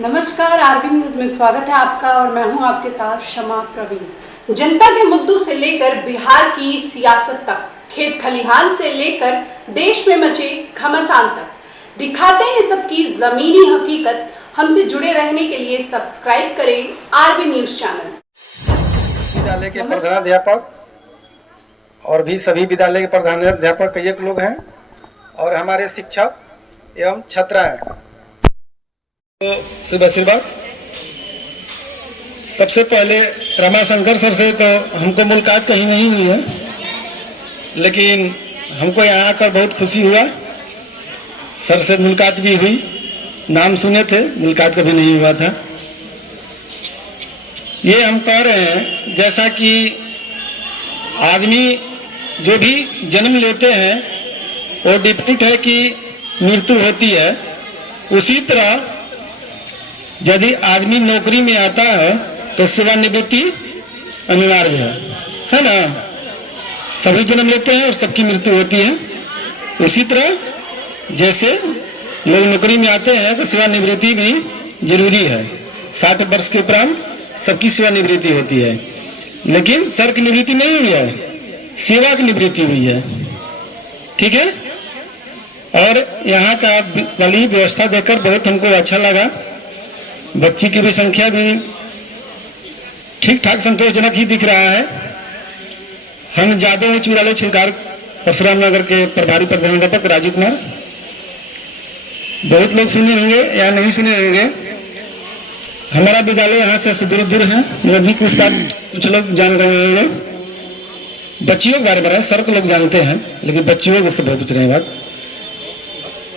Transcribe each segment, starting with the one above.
नमस्कार, RB news में स्वागत है आपका और मैं हूं आपके साथ शमा प्रवीण। जनता के मुद्दों से लेकर बिहार की सियासत तक, खेत खलिहान से लेकर देश में मचे घमासान तक दिखाते हैं सबकी जमीनी हकीकत। हमसे जुड़े रहने के लिए सब्सक्राइब करें आरबी न्यूज चैनल। विद्यालय के प्रधानाध्यापक और भी सभी विद्यालय के प्रधानाध्यापक कई लोग हैं और हमारे शिक्षक एवं छात्रा हैं। तो शुभ आशीर्वाद। सबसे पहले रमाशंकर सर से तो हमको मुलाकात कहीं नहीं हुई है, लेकिन हमको यहाँ आकर बहुत खुशी हुआ। सर से मुलाकात भी हुई, नाम सुने थे, मुलाकात कभी नहीं हुआ था। ये हम कह रहे हैं जैसा कि आदमी जो भी जन्म लेते हैं वो डिफिकल्ट है कि मृत्यु होती है, उसी तरह यदि आदमी नौकरी में आता है तो सेवानिवृत्ति अनिवार्य है ना। सभी जन्म लेते हैं और सबकी मृत्यु होती है। उसी तरह जैसे लोग नौकरी में आते हैं तो सेवानिवृत्ति भी जरूरी है। 60 वर्ष के उपरांत सबकी सेवानिवृत्ति होती है, लेकिन सर की निवृत्ति नहीं हुई है, सेवा की निवृत्ति हुई है। ठीक है। और यहाँ का वाली व्यवस्था देखकर बहुत हमको अच्छा लगा। बच्ची की भी संख्या भी ठीक ठाक संतोषजनक ही दिख रहा है। हम जादव उच्च विद्यालय छिलकार परशुराम नगर के प्रभारी प्रधानाध्यापक राजीव कुमार, बहुत लोग सुने होंगे या नहीं सुने होंगे। हमारा विद्यालय यहाँ से दूर है, मैं भी कुछ लोग जान रहे होंगे। बच्चियों के बारे में सर तो लोग जानते हैं, लेकिन बच्चियों के से बहुत कुछ नहीं बात।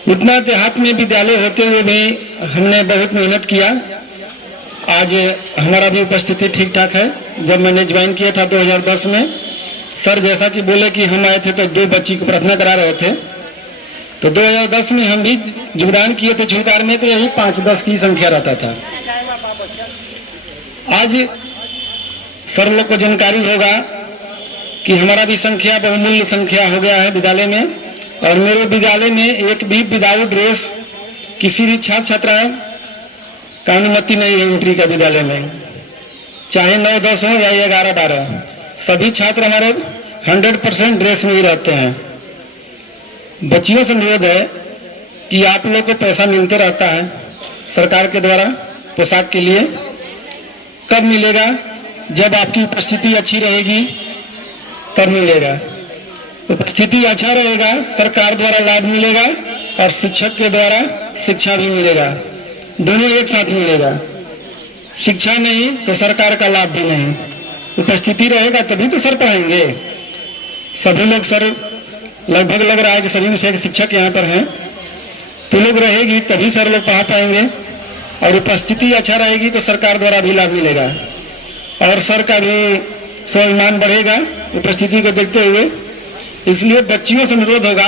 इतना देहात में विद्यालय होते हुए भी हमने बहुत मेहनत किया। आज हमारा भी उपस्थिति ठीक ठाक है। जब मैंने ज्वाइन किया था 2010 में, सर जैसा कि बोले कि हम आए थे तो 2 बच्ची को प्रार्थना करा रहे थे, तो 2010 में हम भी योगदान किए थे छिलकार में, तो यही 5-10 की संख्या रहता था। आज सर लोग को जानकारी होगा कि हमारा भी संख्या बहुमूल्य संख्या हो गया है विद्यालय में। और मेरे विद्यालय में एक भी विदाउट ड्रेस किसी भी छात्र छात्राएं का अनुमति नहीं है एंट्री का विद्यालय में, चाहे 9-10 हो या 11-12, सभी छात्र हमारे 100% ड्रेस में ही रहते हैं। बच्चियों से अनुरोध है कि आप लोग को पैसा मिलते रहता है सरकार के द्वारा पोशाक के लिए। कब मिलेगा? जब आपकी उपस्थिति अच्छी रहेगी तब मिलेगा। उपस्थिति अच्छा रहेगा, सरकार द्वारा लाभ मिलेगा और शिक्षक के द्वारा शिक्षा भी मिलेगा, दोनों एक साथ मिलेगा। शिक्षा नहीं तो सरकार का लाभ भी नहीं। उपस्थिति रहेगा तभी तो सर पढ़ाएंगे। सभी लोग सर लगभग लग रहा है कि सभी में से एक शिक्षक यहाँ पर हैं, तो लोग रहेगी तभी सर लोग पढ़ा पाएंगे। और उपस्थिति अच्छा रहेगी तो सरकार द्वारा भी लाभ मिलेगा और सर का भी स्वाभिमान बढ़ेगा उपस्थिति को देखते हुए। इसलिए बच्चियों से अनुरोध होगा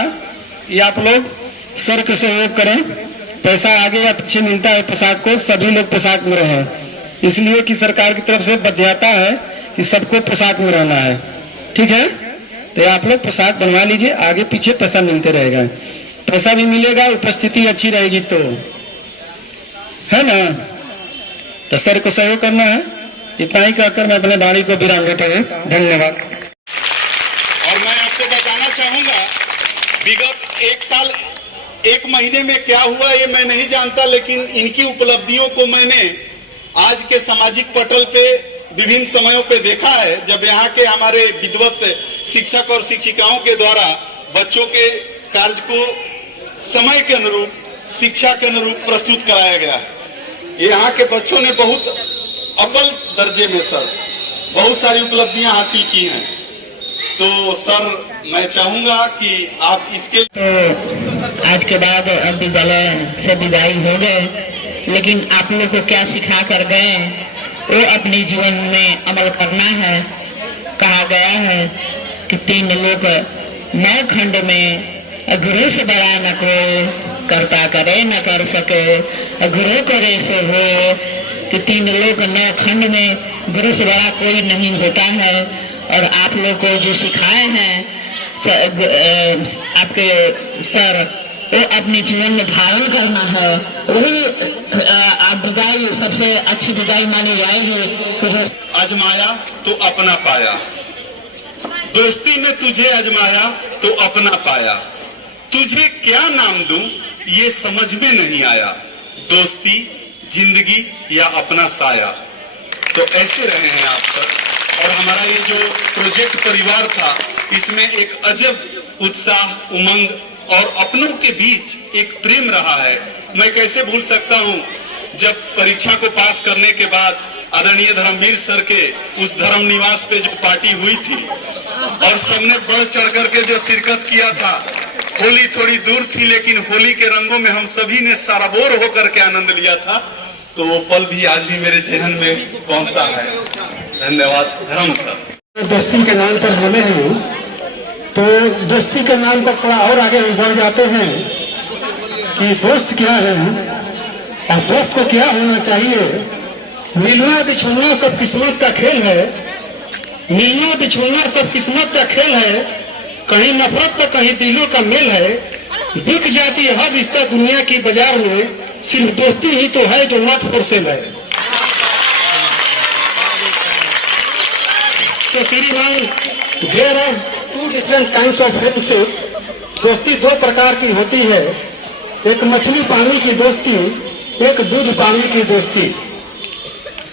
कि आप लोग सर को सहयोग करें। पैसा आगे या पीछे मिलता है पोशाक को, सभी लोग पोशाक में रहें, इसलिए कि सरकार की तरफ से बाध्यता है कि सबको पोशाक में रहना है। ठीक है, तो आप लोग पोशाक बनवा लीजिए, आगे पीछे पैसा मिलते रहेगा। पैसा भी मिलेगा, उपस्थिति अच्छी रहेगी तो, है ना। तो सर को सहयोग करना है। इतना ही कहकर मैं अपने वाणी को विराम देता हूँ। धन्यवाद। चाहूंगा विगत 1 साल 1 महीने में क्या हुआ ये मैं नहीं जानता, लेकिन इनकी उपलब्धियों को मैंने आज के सामाजिक पटल पे विभिन्न समयों पे देखा है, जब यहाँ के हमारे विद्वत शिक्षक और शिक्षिकाओं के द्वारा बच्चों के कार्य को समय के अनुरूप, शिक्षा के अनुरूप प्रस्तुत कराया गया है। यहाँ के बच्चों ने बहुत अव्वल दर्जे में सर बहुत सारी उपलब्धियां हासिल की हैं। तो सर मैं चाहूंगा कि आप इसके तो आज के बाद अब विद्यालय से विदाई हो गए, लेकिन आप लोग को क्या सिखा कर गए वो अपने जीवन में अमल करना है। कहा गया है कि 3 लोग 9 खंड में, गुरु से बड़ा न कोई, करता करे न कर सके, गुरु करे से हो। कि 3 लोग 9 खंड में, गुरु से बड़ा कोई नहीं होता है। और आप लोग को जो सिखाए हैं आपके सर वो अपने जीवन में धारण करना है। वही विदाई सबसे अच्छी विदाई मानी जाएगी कि आजमाया तो अपना पाया, दोस्ती में तुझे आजमाया तो अपना पाया, तुझे क्या नाम दूं ये समझ में नहीं आया, दोस्ती जिंदगी या अपना साया। तो ऐसे रहे हैं आप सब। और हमारा ये जो प्रोजेक्ट परिवार था, इसमें एक अजब उत्साह, उमंग और अपनों के बीच एक प्रेम रहा है। मैं कैसे भूल सकता हूँ जब परीक्षा को पास करने के बाद आदरणीय धर्मवीर सर के उस धर्म निवास पे जो पार्टी हुई थी और सबने बढ़ चढ़ करके जो शिरकत किया था। होली थोड़ी दूर थी लेकिन होली के रंगों में हम सभी ने सराबोर होकर के आनंद लिया था। तो वो पल भी आज भी मेरे जहन में पहुंचता है। धन्यवाद धर्म सर। दोस्ती के नाम पर बोले हैं तो दोस्ती के नाम पर थोड़ा और आगे बढ़ जाते हैं कि दोस्त क्या है और दोस्त को क्या होना चाहिए। मिलना बिछड़ना सब किस्मत का खेल है, मिलना बिछड़ना सब किस्मत का खेल है, कहीं नफरत तो कहीं दिलों का मेल है। बिक जाती है हर रिश्ता दुनिया की बाजार में, सिर्फ दोस्ती ही तो है जो नॉट फॉर सेल है। तो श्रीमान, there are two different kinds of friendship. दोस्ती दो प्रकार की होती है, एक मछली पानी की दोस्ती, एक दूध पानी की दोस्ती।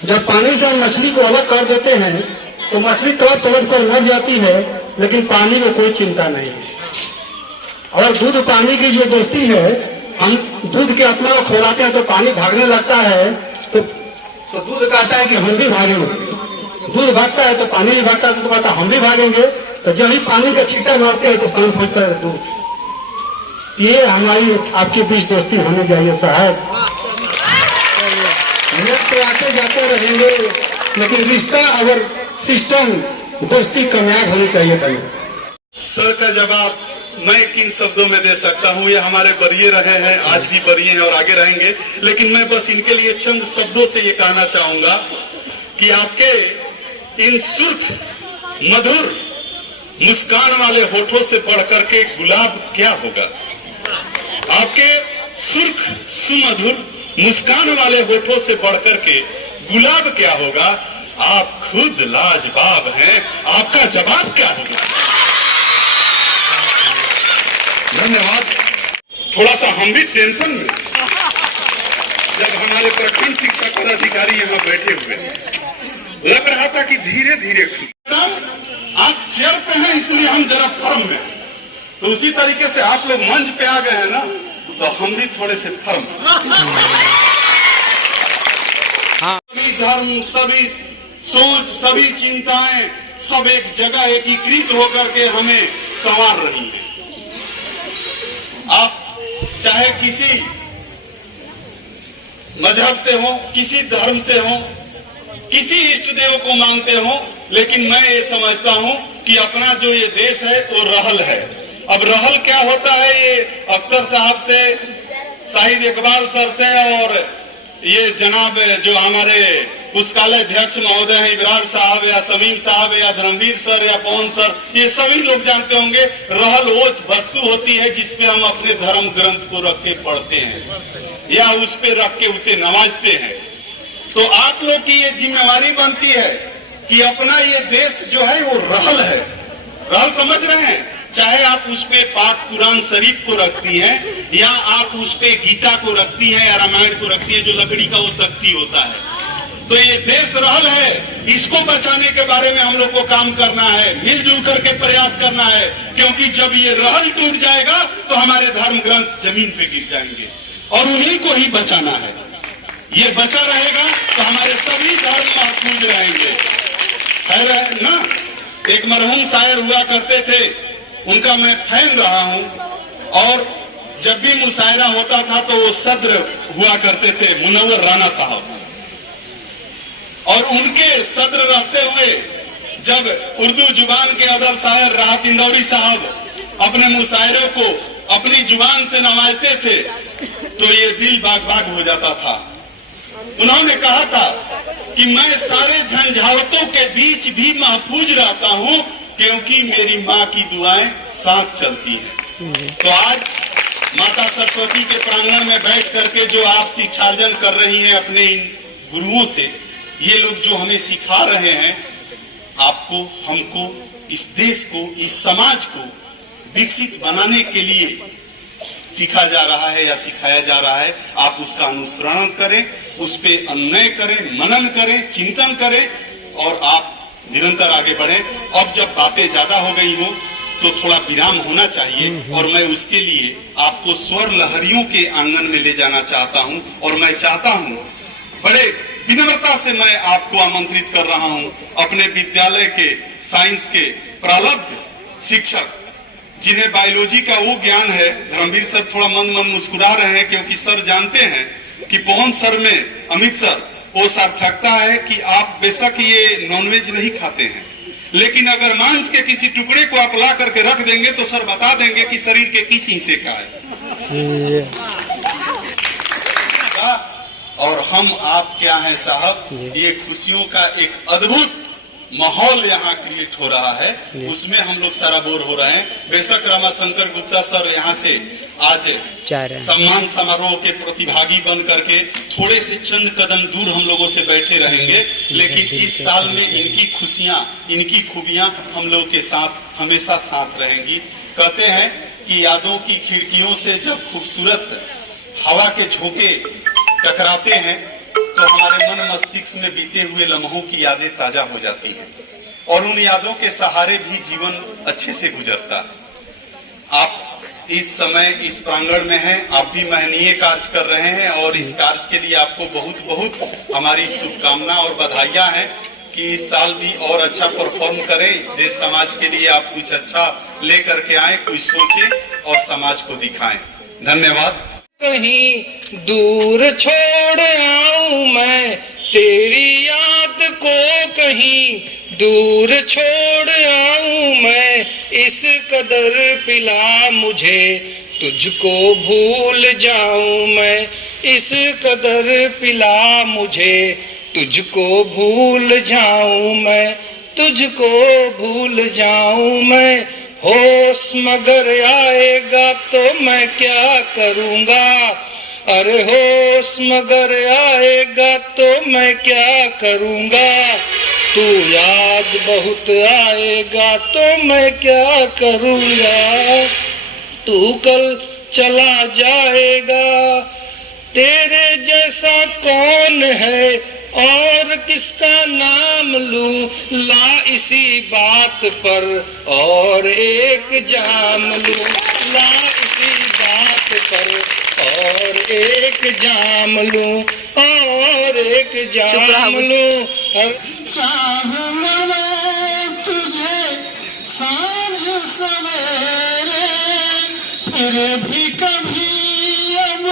जब पानी से हम मछली को अलग कर देते हैं तो मछली तड़प तड़प कर मर जाती है, लेकिन पानी में कोई चिंता नहीं है। और दूध पानी की जो दोस्ती है, हम दूध के आत्मा को खौलाते हैं तो पानी भागने लगता है, तो दूध कहता है कि हम भी भागेंगे। दूध भागता है तो पानी भी भागता है, तो कहता हम भी भागेंगे। तो जब ही पानी का छींटा मारते हैं तो शांत होता है दूध। ये हमारी आपके बीच दोस्ती होनी चाहिए साहब। लोग तो आते जाते रहेंगे, लेकिन रिश्ता और सिस्टम दोस्ती कामयाब होनी चाहिए। सर का जवाब मैं किन शब्दों में दे सकता हूँ। ये हमारे बरिए रहे हैं, आज भी बरिए हैं और आगे रहेंगे। लेकिन मैं बस इनके लिए चंद शब्दों से ये कहना चाहूंगा कि आपके इन सुर्ख मधुर मुस्कान वाले होठों से बढ़कर के गुलाब क्या होगा। आपके सुर्ख सुमधुर मुस्कान वाले होठों से बढ़कर के गुलाब क्या होगा। आप खुद लाजवाब हैं, आपका जवाब क्या होगा। धन्यवाद। थोड़ा सा हम भी टेंशन में जब हमारे प्रखंड शिक्षा पदाधिकारी यहाँ बैठे हुए, लग रहा था कि धीरे धीरे आप चेयर पे हैं इसलिए हम जरा फर्म में, तो उसी तरीके से आप लोग मंच पे आ गए हैं ना, तो हम भी थोड़े से फर्म। सभी धर्म, सभी सोच, सभी चिंताएं सब एक जगह एकीकृत होकर के हमें संवार रही है। आप चाहे किसी मजहब से हो, किसी धर्म से हो, किसी इष्ट देव को मानते हो, लेकिन मैं ये समझता हूं कि अपना जो ये देश है वो रहल है। अब रहल क्या होता है, ये अख्तर साहब से, शाहिद इकबाल सर से और ये जनाब जो हमारे पुस्तकालय अध्यक्ष महोदय हैं इबरार साहब या समीम साहब या धर्मवीर सर या पवन सर, ये सभी लोग जानते होंगे। रहल वो वस्तु होती है जिसपे हम अपने धर्म ग्रंथ को रख के पढ़ते हैं या उस पे रख के उसे नवाजते हैं। तो आप लोग की ये जिम्मेवारी बनती है कि अपना ये देश जो है वो रहल है। रहल समझ रहे हैं, चाहे आप उस पे पाक कुरान शरीफ को रखती हैं या आप उस पे गीता को रखती हैं या रामायण को रखती हैं, जो लकड़ी का वो तख्ती होता है। तो ये देश रहल है, इसको बचाने के बारे में हम लोग को काम करना है, मिलजुल करके प्रयास करना है, क्योंकि जब ये रहल टूट जाएगा तो हमारे धर्म ग्रंथ जमीन पे गिर जाएंगे और उन्हीं को ही बचाना है। ये बचा रहेगा तो हमारे सभी धर्म महफूज रहेंगे, है ना। एक मरहूम शायर हुआ करते थे, उनका मैं फैन रहा हूं, और जब भी मुशायरा होता था तो वो सद्र हुआ करते थे मुनव्वर राणा साहब, और उनके सद्र रहते हुए जब उर्दू जुबान के अदब शायर राहत इंदौरी साहब अपने मुशायरों को अपनी जुबान से नवाजते थे तो ये दिल बाग बाग हो जाता था। उन्होंने कहा था कि मैं सारे झंझावतों के बीच भी महफूज रहता हूं, क्योंकि मेरी माँ की दुआएं साथ चलती हैं। तो आज माता सरस्वती के प्रांगण में बैठ करके जो आप शिक्षार्जन कर रही हैं अपने इन गुरुओं से, ये लोग जो हमें सिखा रहे हैं, आपको, हमको, इस देश को, इस समाज को विकसित बनाने के लिए सीखा जा रहा है या सिखाया जा रहा है। आप उसका अनुसरण करें, उस पे अन्वय करें, मनन करें, चिंतन करें और आप निरंतर आगे बढ़ें। अब जब बातें ज्यादा हो गई हो तो थोड़ा विराम होना चाहिए और मैं उसके लिए आपको स्वर लहरियों के आंगन में ले जाना चाहता हूं। और मैं चाहता हूं, बड़े विनम्रता से मैं आपको आमंत्रित कर रहा हूं, अपने विद्यालय के साइंस के प्रारब्ध शिक्षक जिन्हें बायोलॉजी का वो ज्ञान है, धर्मवीर सर थोड़ा मन मुस्कुरा रहे हैं क्योंकि सर जानते हैं कि पवन सर में, अमित सर, वो सार्थकता है कि आप बेशक ये नॉनवेज नहीं खाते हैं, लेकिन अगर मांस के किसी टुकड़े को आप ला करके रख देंगे तो सर बता देंगे कि शरीर के किस हिस्से का है। और हम आप क्या हैं साहब, ये खुशियों का एक अद्भुत माहौल यहाँ क्रिएट हो रहा है, उसमें हम लोग सराबोर हो रहे हैं। बेशक रमाशंकर गुप्ता सर यहाँ से आज सम्मान समारोह के प्रतिभागी बन करके थोड़े से चंद कदम दूर हम लोगों से बैठे रहेंगे, लेकिन इस साल में इनकी खुशियां, इनकी खूबियां हम लोगों के साथ हमेशा साथ रहेंगी। कहते हैं कि यादों की खिड़कियों से जब खूबसूरत हवा के झोंके टकराते हैं तो हमारे मन मस्तिष्क में बीते हुए लम्हों की यादें ताजा हो जाती हैं और उन यादों के सहारे भी जीवन अच्छे से गुजरता है। आप इस समय इस प्रांगण में हैं, आप भी महनीय कार्य कर रहे हैं और इस कार्य के लिए आपको बहुत बहुत हमारी शुभकामना और बधाइयां हैं कि इस साल भी और अच्छा परफॉर्म करें। इस देश समाज के लिए आप कुछ अच्छा लेकर के आए, कुछ सोचें और समाज को दिखाएं। धन्यवाद। कहीं दूर छोड़ आऊं मैं तेरी याद को, कहीं दूर छोड़ आऊं मैं, इस कदर पिला मुझे तुझको भूल जाऊं मैं, इस कदर पिला मुझे तुझको भूल जाऊं मैं, तुझको भूल जाऊं मैं। होश मगर आएगा तो मैं क्या करूँगा, अरे होश मगर आएगा तो मैं क्या करूँगा, तू याद बहुत आएगा तो मैं क्या करूँगा, तू कल चला जाएगा, तेरे जैसा कौन है और किसका नाम लूं, ला इसी बात पर और एक जाम लूं, ला इसी बात पर और एक जाम लूं, और एक जाम लूं। चाहूंगा मैं तुझे सांझ सवेरे, फिर भी कभी अब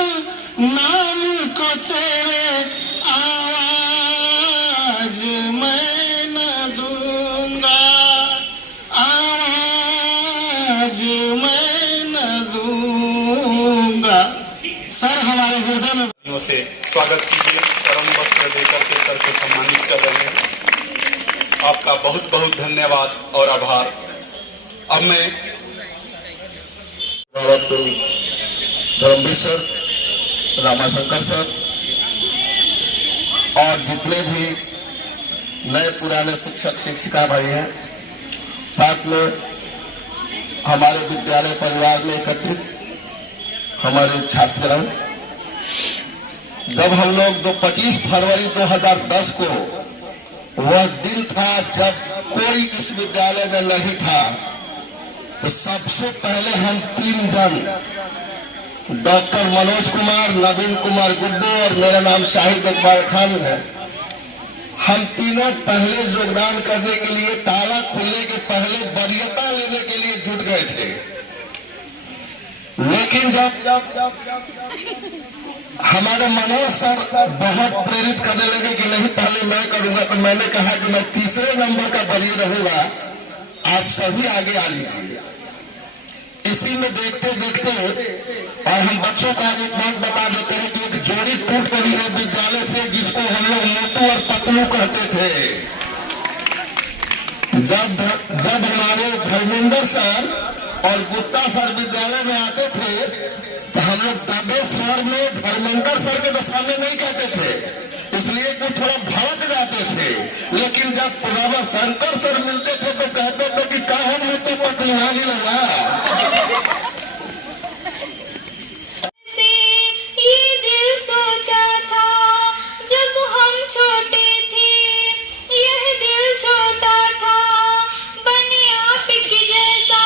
नाम को तेरे आवाज मैं न दूंगा, आवाज मैं न दूंगा। सर हमारे हृदय में से स्वागत कीजिए। शरण वस्त्र देकर के सर को सम्मानित कर रहे हैं। आपका बहुत बहुत धन्यवाद और आभार। अब मैं धर्मवीर सर, रामाशंकर सर और जितने भी नए पुराने शिक्षक शिक्षिका भाई हैं, साथ में हमारे विद्यालय परिवार में एकत्रित हमारे छात्रगण, जब हम लोग 25 फरवरी 2010 को वह दिन था जब कोई इस विद्यालय में नहीं था, तो सबसे पहले हम 3 जन, डॉक्टर मनोज कुमार, नवीन कुमार गुड्डू और मेरा नाम शाहिद इकबाल खान है, हम तीनों पहले योगदान करने के लिए, ताला खुलने के पहले वरीयता लेने के लिए जुट गए थे। लेकिन जब हमारे मनोज सर बहुत प्रेरित करने लगे कि नहीं पहले मैं करूंगा, तो मैंने कहा कि मैं तीसरे नंबर का वरीय रहूंगा, आप सभी आगे आ लीजिए। इसी में देखते देखते, और हम बच्चों का एक बात बता देते हैं कि एक जोड़ी टूट पड़ी है विद्यालय से, जिसको हम लोग मोटू और पतलू कहते थे। जब हमारे धर्मेंद्र सर और गुप्ता सर विद्यालय में आते थे तो हम लोग दबे स्वर में धर्मेंद्र सर के तो सामने नहीं कहते थे, इसलिए कि थोड़ा भड़क जाते थे। लेकिन जब रवा शंकर सर मिलते थे तो कहते थे कि कहा मुझे पटनाजी लगा। ये दिल सोचा था जब हम छोटे थे, यह दिल छोटा था बने आपके जैसा।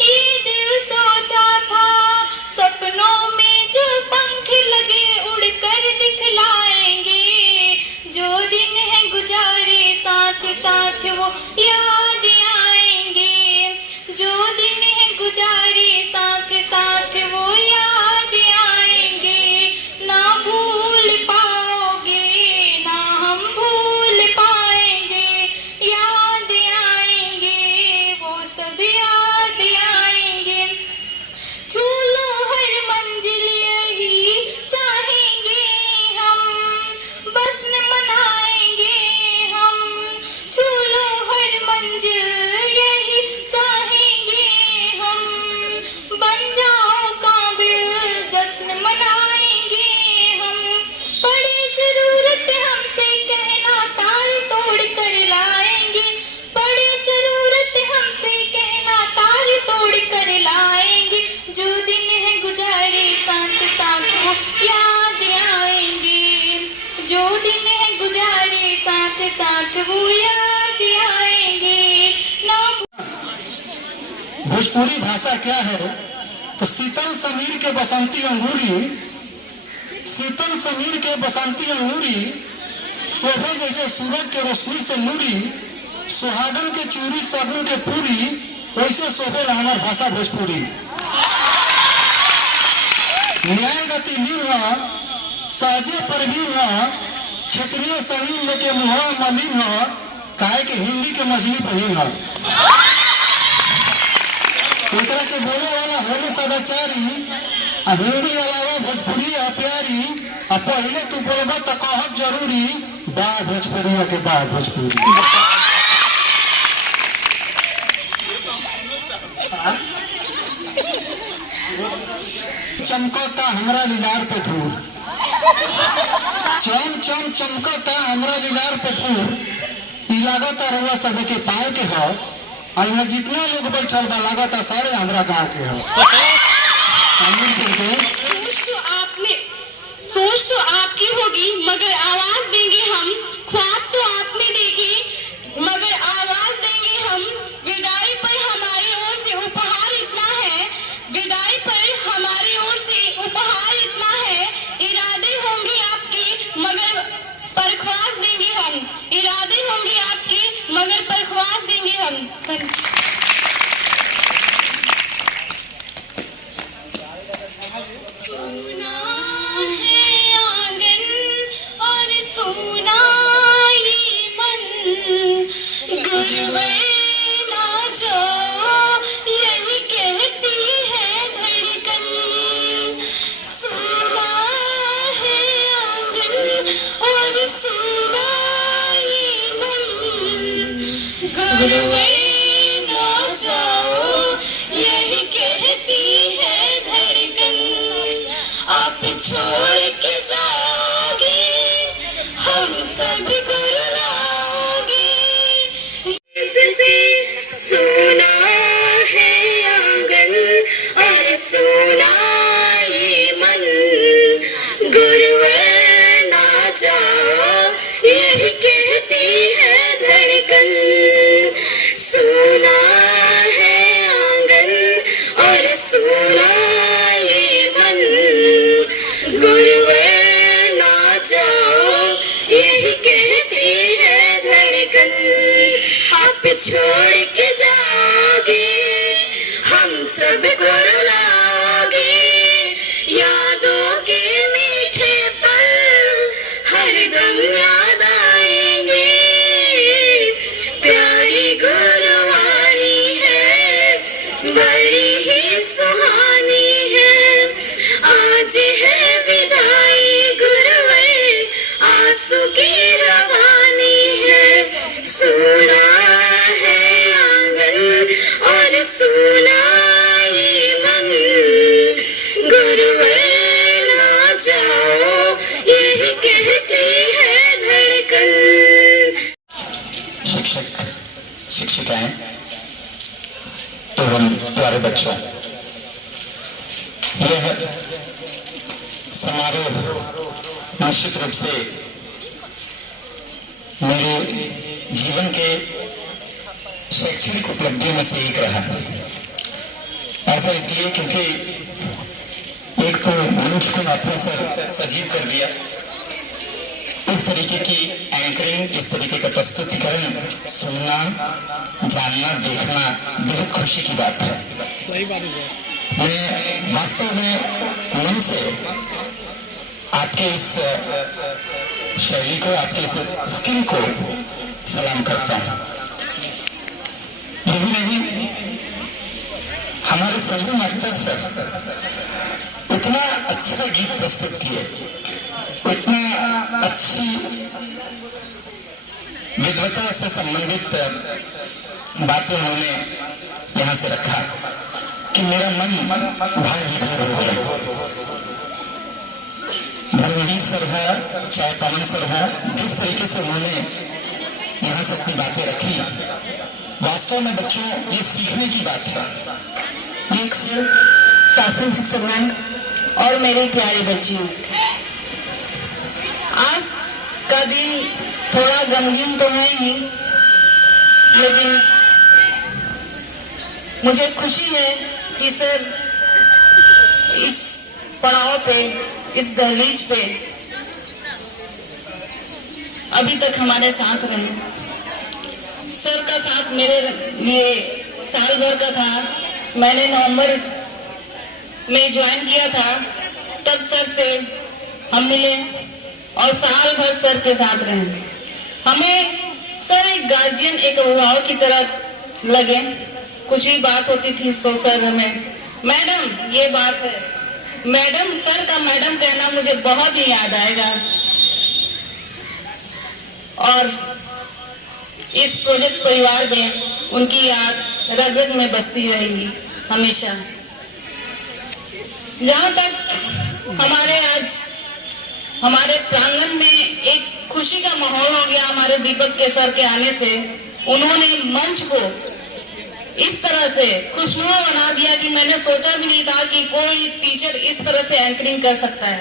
ये दिल सोचा था सपनों में जो पंख लगे उड़कर दिखलाएंगे। जो दिन है गुजारे साथ साथ वो याद आएंगे। जो दिन है गुजारे साथ साथ वो याद आएंगे। ना भूल पाओगे ना हम भूल पाएंगे। याद आएंगे वो सब याद आएंगे। छू लो हर मंजिल यही चाहेंगे हम, बस न मनाएंगे हम। छू लो हर मंजिल यही चाहेंगे हम, बन जाओ काबिल जश्न मनाएंगे हम। पड़े जरूरत हमसे कहना तार तोड़ कर लाएंगे। पड़े जरूरत हमसे कहना तार तोड़ कर लाएंगे। जो दिन है गुजारे साथ साथ वो याद आएंगे। जो दिन है गुजारे साथ साथ वो याद आएंगे। ना भोजपुरी भाषा क्या है तो शीतल समीर के बसंती अंगूरी, शीतल समीर के बसंती अंगूरी, शोभे जैसे सूरज के रोशनी से नूरी, सुहागन के चूरी सगुन के पूरी, वैसे शोभेला हमार भाषा भोजपुरी। न्याय गति नीव सहजे परवीन क्षेत्रीय संगीन लेके मुहरा मलिन काहे के हिंदी के मछली बहिन है। एकरा के बोले वाला होने सदाचारी आ हिंदी अलावा भोजपुरी आ प्यारी आ पहले तू बोलबा तो कहब जरूरी बा भोजपुरिया के बा भोजपुरी। चमकता हमरा लीलार पे धूर, चम चम चमकता हमरा लीलार पे धूर। ई लागता रउआ सब के पाँव के हो, यहाँ जितना लोग बैठल बा लागता सारे हमरा गांव के हो। सोच तो आपकी होगी मगर आवाज देंगे हम। ख्वाब तो आपने देखे मगर आवाज देंगे हम। विदाई पर हमारी ओर से उपहार इतना है। विदाई पर हमारी ओर से उपहार इतना है। इरादे होंगे आपके मगर परख्वास देंगे हम। इरादे होंगे आपके मगर परख्वास देंगे हम। सुना है आंगन और सुना ये मन, गुरुवर ना जाओ यही कहती है धड़कन। सुना है आंगन और सुना ये मन, गुरुवर ना जाओ यही कहती है धड़कन। आप छोड़ के जाओगे हम सब को रुलाओगे। इससे सुना है आंगन और सुना ये मन, गुरुवर ना जाओ यही कहती है धड़कन। सुना है आंगन और सुना ये मन, गुरुवर ना जाओ यही कहती है धड़कन। आप छोड़ के जाओगे हम सब को रुलाओगे। यादों के मीठे पल हरदम याद आएंगे। प्यारी गुरुवाणी है बड़ी ही सुहानी। यह समारोह निश्चित रूप से मेरे जीवन के शैक्षणिक उपलब्धियों में से एक रहा। ऐसा इसलिए क्योंकि एक तो मंच को आपने सजीव कर दिया, इस तरीके की एंकरिंग, इस तरीके का प्रस्तुतिकरण सुनना, जानना, देखना बेहद खुशी की बात है। सही बात है। मैं वास्तव में मन से आपके इस शैली को, आपके इस स्किल को सलाम करता हूँ। यही नहीं, हमारे संजू अख्तर सर इतना अच्छा गीत प्रस्तुत किए, इतना अच्छी विद्वता से संबंधित बातें उन्होंने यहाँ से रखा कि मेरा मन भार विभोर हो गया। रणवीर सर हो, चाहे पवन सर हो, जिस तरीके से उन्होंने यहाँ से अपनी बातें रखी, वास्तव में बच्चों ये सीखने की बात है। एक शासन शिक्षकगण और मेरे प्यारे बच्चियों, आज का दिन थोड़ा गमगीन तो है ही, लेकिन मुझे खुशी है कि सर इस पड़ाव पे, इस दहलीज पे अभी तक हमारे साथ रहे। सर का साथ मेरे लिए साल भर का था। मैंने नवंबर में ज्वाइन किया था, तब सर से हम मिले और साल भर सर के साथ रहे। हमें सर एक गार्जियन, एक अभिभावक की तरह लगे। कुछ भी बात होती थी तो सर हमें मैडम ये बात है, मैडम, सर का मैडम कहना मुझे बहुत ही याद आएगा और इस प्रोजेक्ट परिवार में उनकी याद रग रग में बसती रहेगी हमेशा। जहाँ तक हमारे प्रांगण में एक खुशी का माहौल हो गया हमारे दीपक के सर के आने से। उन्होंने मंच को इस तरह से खुशनुमा बना दिया कि मैंने सोचा भी नहीं था कि कोई टीचर इस तरह से एंकरिंग कर सकता है।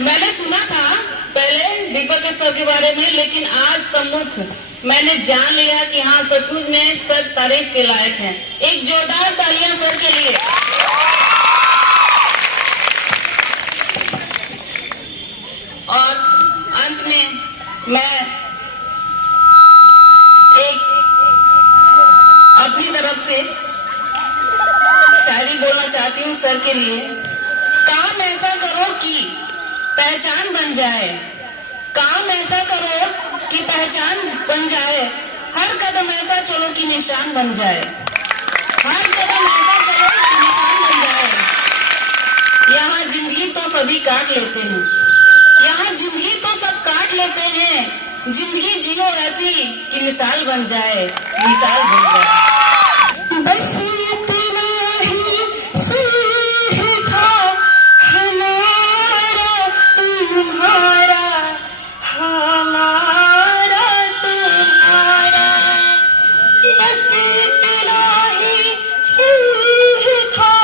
मैंने सुना था पहले दीपक के सर के बारे में, लेकिन आज सम्मुख मैंने जान लिया कि हाँ, सचमुच में सर तारीफ के लायक हैं। एक जोरदार तालियां सर के लिए। और अंत में मैं एक अपनी तरफ से शायरी बोलना चाहती हूँ सर के लिए। काम ऐसा करो कि पहचान बन जाए, काम ऐसा करो कि पहचान बन जाए, हर कदम ऐसा चलो कि निशान बन जाए, हर कदम ऐसा चलो कि निशान बन जाए। यहाँ जिंदगी तो सभी काट लेते हैं, यहाँ जिंदगी तो सब काट लेते हैं, जिंदगी जियो ऐसी कि मिसाल बन जाए, मिसाल बन जाए। बस इतना ही सुख था हमारा तुम्हारा, हमारा तुम्हारा, बस इतना ही सुख था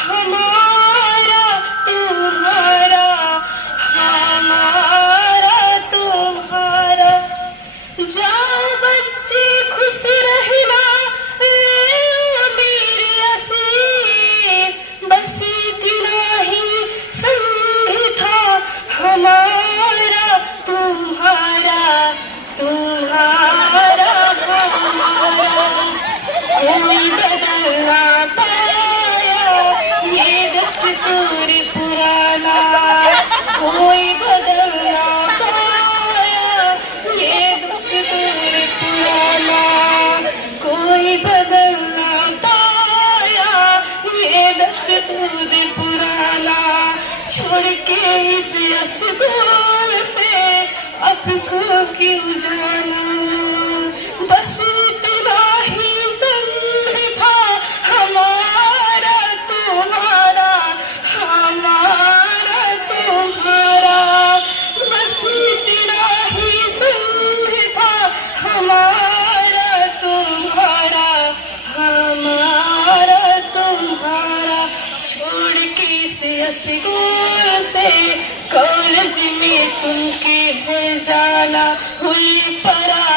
हमारा तुम्हारा, हमारा तुम्हारा। जाओ बच्चे खुश रहना मेरे आशीष, बस इतना ही संग था हमारा तुम्हारा, तुम्हारा हमारा। कोई बदल ना पाया ये दस्तूर पुराना, कोई बदल ना पाया ये दस्तूर पुराना, कोई बदल ना पाया ये दस्तूर पुराना। छोड़ के इस अस्गोल से अब को क्यों जाना, बस इतना ही संग था हमारा तुम्हारा, हमारा तुम्हारा, बस इतना ही संग था हमारा तुम्हारा, हमारा तुम्हारा। स्कूल से कॉलेज में तुमके भूल जाना हुई परा